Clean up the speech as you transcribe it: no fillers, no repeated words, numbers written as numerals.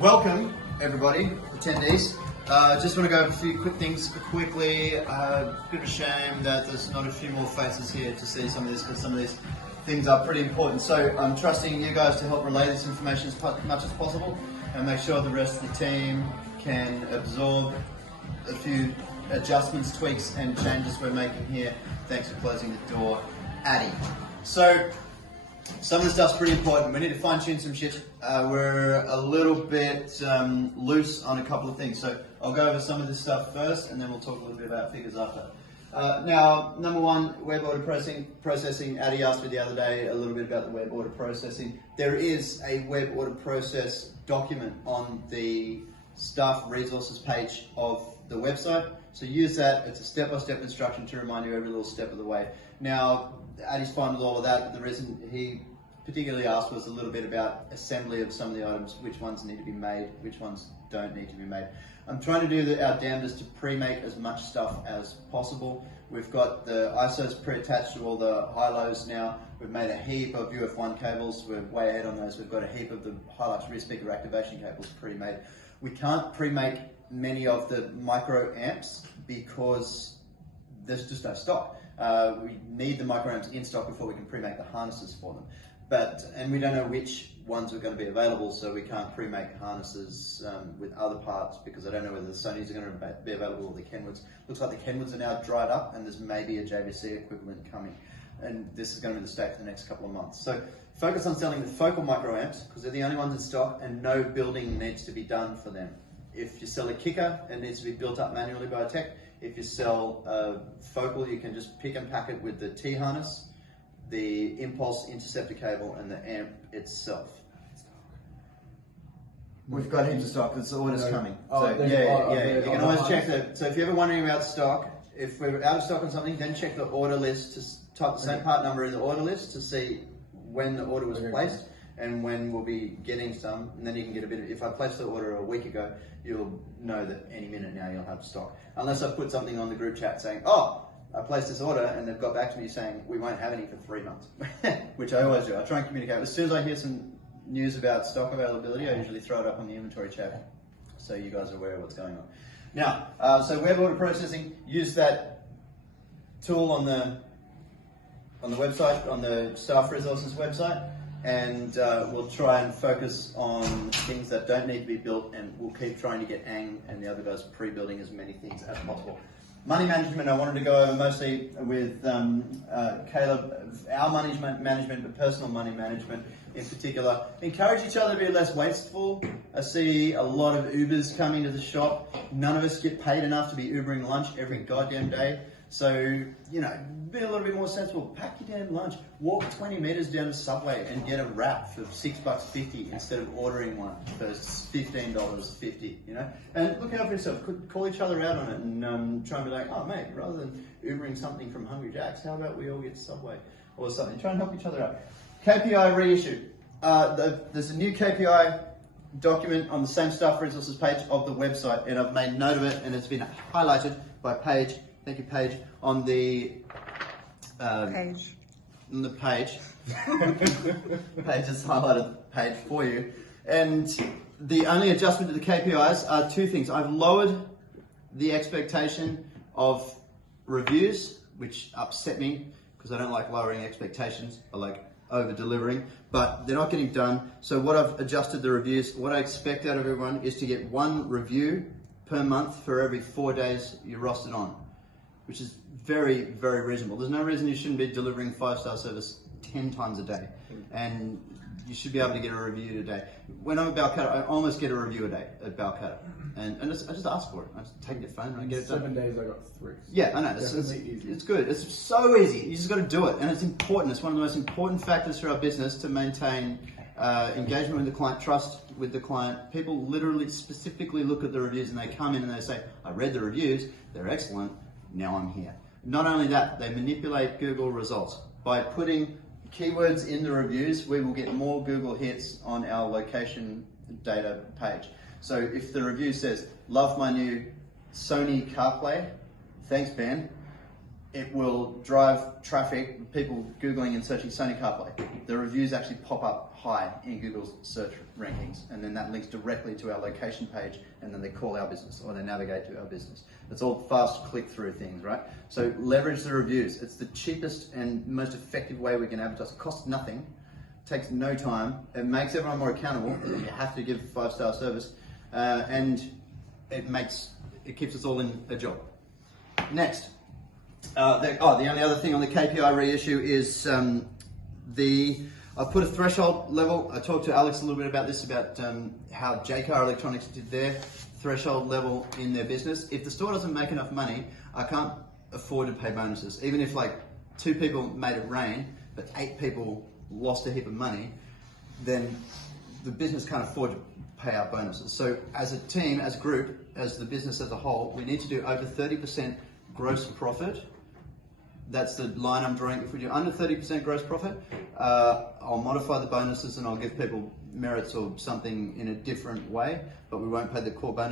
Welcome, everybody, attendees. Just want to go over a few quick things quickly. Bit of a shame that there's not a few more faces here to see some of this, because some of these things are pretty important. So I'm trusting you guys to help relay this information as much as possible and make sure the rest of the team can absorb a few adjustments, tweaks and changes we're making here. Thanks for closing the door, Addy. So some of the stuff's pretty important. We need to fine tune some shit. We're a little bit loose on a couple of things. So I'll go over some of this stuff first and then we'll talk a little bit about figures after. Now, number one, web order processing. Addy asked me the other day a little bit about the web order processing. There is a web order process document on the staff resources page of the website. So use that. It's a step-by-step instruction to remind you every little step of the way. Now, Addy's fine with all of that. The reason he particularly asked was a little bit about assembly of some of the items, which ones need to be made, which ones don't need to be made. I'm trying to do our damnedest to pre-make as much stuff as possible. We've got the ISOs pre-attached to all the high-lows now. We've made a heap of UF1 cables. We're way ahead on those. We've got a heap of the Hilux rear speaker activation cables pre-made. We can't pre-make many of the microamps because there's just no stock. We need the microamps in stock before we can pre-make the harnesses for them. And we don't know which ones are going to be available, so we can't pre-make harnesses with other parts because I don't know whether the Sonys are going to be available or the Kenwoods. Looks like the Kenwoods are now dried up and there's maybe a JVC equivalent coming. And this is going to be the state for the next couple of months. So focus on selling the focal microamps because they're the only ones in stock and no building needs to be done for them. If you sell a kicker, it needs to be built up manually by a tech. If you sell a focal, you can just pick and pack it with the T-harness, the impulse interceptor cable, and the amp itself. We've got heaps of stock, because the order's coming. So you can always check that. So if you're ever wondering about stock, if we're out of stock on something, then check the order list, to type the same part number in the order list to see when the order was placed and when we'll be getting some, and then you can get a bit of, if I placed the order a week ago, you'll know that any minute now you'll have stock. Unless I put something on the group chat saying, oh, I placed this order, and they've got back to me saying, we won't have any for 3 months, which I always do. I try and communicate. As soon as I hear some news about stock availability, I usually throw it up on the inventory chat so you guys are aware of what's going on. Now, so web order processing, use that tool on the website, on the staff resources website, and we'll try and focus on things that don't need to be built, and we'll keep trying to get Ang and the other guys pre-building as many things as possible. Money management, I wanted to go over mostly with Caleb, our money management, but personal money management in particular. Encourage each other to be less wasteful. I see a lot of Ubers coming to the shop. None of us get paid enough to be Ubering lunch every goddamn day. So, you know, be a little bit more sensible. Pack your damn lunch. Walk 20 meters down to Subway and get a wrap for $6.50 instead of ordering one for $15.50, you know? And look out for yourself. Call each other out on it and try and be like, oh, mate, rather than Ubering something from Hungry Jack's, how about we all get Subway or something? Try and help each other out. KPI reissue. There's a new KPI document on the same staff resources page of the website, and I've made note of it, and it's been highlighted by Paige. Thank you, Paige. On the page. On the page. Paige has highlighted the page for you. And the only adjustment to the KPIs are two things. I've lowered the expectation of reviews, which upset me because I don't like lowering expectations. I like over-delivering, but they're not getting done. So what I've adjusted the reviews, what I expect out of everyone is to get one review per month for every 4 days you're rostered on, which is very, very reasonable. There's no reason you shouldn't be delivering 5-star service 10 times a day. And you should be able to get a review today. When I'm at Balcatta, I almost get a review a day at Balcatta. And I just ask for it. I just take your phone and I get it done. 7 days I got 3. Yeah, I know. It's good. It's so easy. You just got to do it. And it's important. It's one of the most important factors for our business to maintain engagement with the client, trust with the client. People literally specifically look at the reviews and they come in and they say, I read the reviews. They're excellent. Now I'm here. Not only that, they manipulate Google results. By putting keywords in the reviews, we will get more Google hits on our location data page. So if the review says, love my new Sony CarPlay, thanks Ben, it will drive traffic, people Googling and searching Sony CarPlay. The reviews actually pop up high in Google's search rankings, and then that links directly to our location page, and then they call our business or they navigate to our business. It's all fast click-through things, right? So leverage the reviews. It's the cheapest and most effective way we can advertise. It costs nothing, takes no time, it makes everyone more accountable. You have to give 5-star service, and it keeps us all in a job. Next. The only other thing on the KPI reissue is I've put a threshold level. I talked to Alex a little bit about this, about how JCar Electronics did their threshold level in their business. If the store doesn't make enough money, I can't afford to pay bonuses. Even if like 2 people made it rain, but 8 people lost a heap of money, then the business can't afford to pay out bonuses. So as a team, as a group, as the business as a whole, we need to do over 30% gross profit. That's the line I'm drawing. If we do under 30% gross profit, I'll modify the bonuses and I'll give people merits or something in a different way, but we won't pay the core bonus.